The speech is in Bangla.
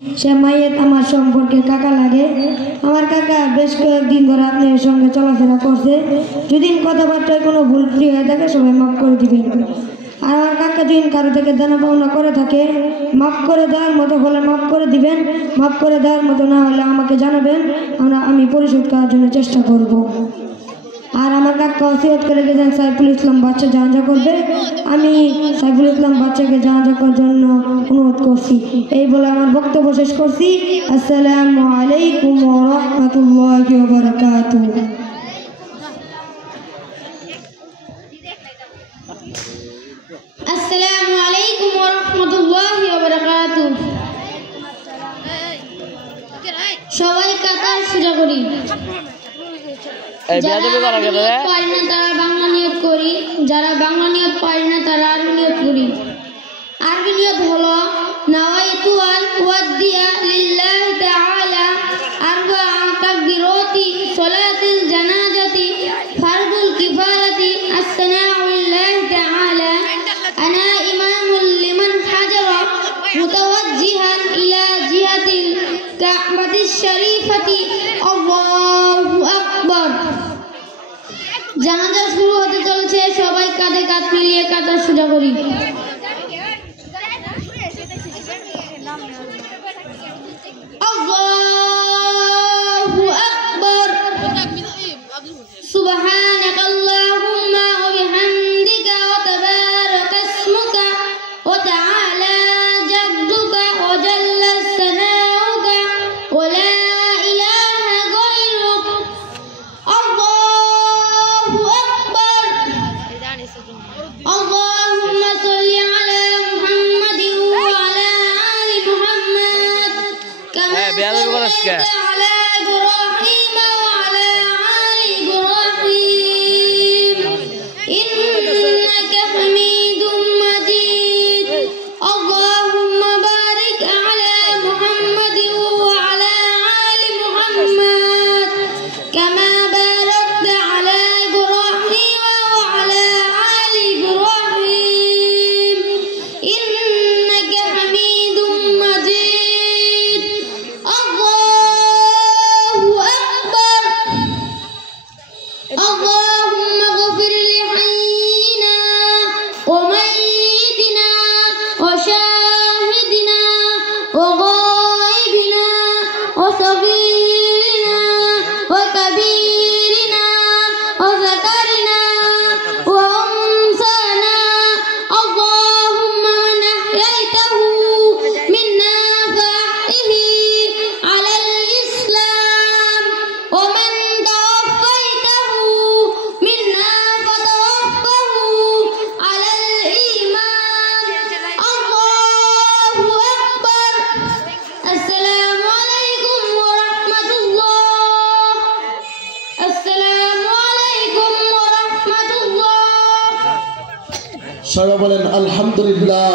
সে মাইয়েত আমার সম্পর্কে কাকা লাগে। আমার কাকা বেশ কয়েকদিন ধরে আপনার সঙ্গে চলাফেরা করছে। যদি কথাবার্তায় কোনো ভুল ত্রুটি হয়ে থাকে সবাই মাফ করে দিবেন। আর আমার কাকা যদি কারো থেকে দানা পাওনা করে থাকে মাফ করে দেওয়ার মতো হলে মাফ করে দিবেন, মাফ করে দেওয়ার মতো না হলে আমাকে জানাবেন, আমি পরিশোধ করার জন্য চেষ্টা করব। আর আমার কাকা ওসিয়ত করে গেছেন সাইফুল ইসলাম বাচ্চা জানাজা করবে। আমি সাইফুল ইসলাম বাচ্চাকে জানাজা করার জন্য অনুরোধ করছি। এই বলে আমার বক্তব্য শেষ করছি। আসসালামু আলাইকুম ওয়া রাহমাতুল্লাহি ওয়া বারাকাতুহু। আসসালামু আলাইকুম ওয়া রাহমাতুল্লাহি ওয়া বারাকাতুহু। সবাই কাতার সোজা করি। তারা বাংলা নিয়ত করি, যারা বাংলা নিয়ত পারি না তারা আরবি নিয়ত করি। আরবি নিয়ত হলো নাওয়াইতু আন উওয়াদ্দিয়া লিল্লাহি তাআলা আরবা'a তাকবীরাতি সালাতুল জানাজাতি ফারদুল কিফায়াতি আসসানাউ লিল্লাহি তাআলা আনা ইমামুল লিমান হাজারা মুতাওয়াজ্জিহান ইলা জিহাতিল কা'বাতিশ শরীফাতি আল্লাহু আকবার। জানাজা শুরু হতে চলেছে, সবাই কাঁধে কাঁধ মিলিয়ে কাতার সোজা করি। আল্লাহু আকবার। সুবহানাকা আল্লাহুম্মা ওয়া বিহামদিকা ওয়া তাবারাকা ইসমুকা ওয়া তাআলা জাদ্দুকা ওয়া জাল্লা সানাউকা ওয়া লা ইলাহা গায়রুক। আল্লাহু আকবার। আল্লাহুম্মা সাল্লি আলা মুহাম্মাদিন ওয়া আলা আলি মুহাম্মাদ কামা সাল্লাইতা আলা ইব্রাহিম ওয়া আলা আলি ইব্রাহিম ইন্নাকা হামিদুম মাজিদ। আল্লাহুম্মা বারিক আলা মুহাম্মাদিন ওয়া আলা আলি মুহাম্মাদ কামা বারাকতা আলা ইব্রাহিম ওয়া আলা আলি ইব্রাহিম ইন্নাকা হামিদুম মাজিদ। আল্লাহু আকবার। اللهم اغفر لحينا وميتنا وشاهدنا وغائبنا وصغيرنا وكبيرنا وذكرنا وأنثانا. اللهم من أحييته منا فأحيه على الإسلام ومن توفيته منا فتوفه على الإيمان. الله أكبر. السلام عليكم ورحمة الله. السلام عليكم ورحمة الله. সবাই বলেন আলহামদুলিল্লাহ।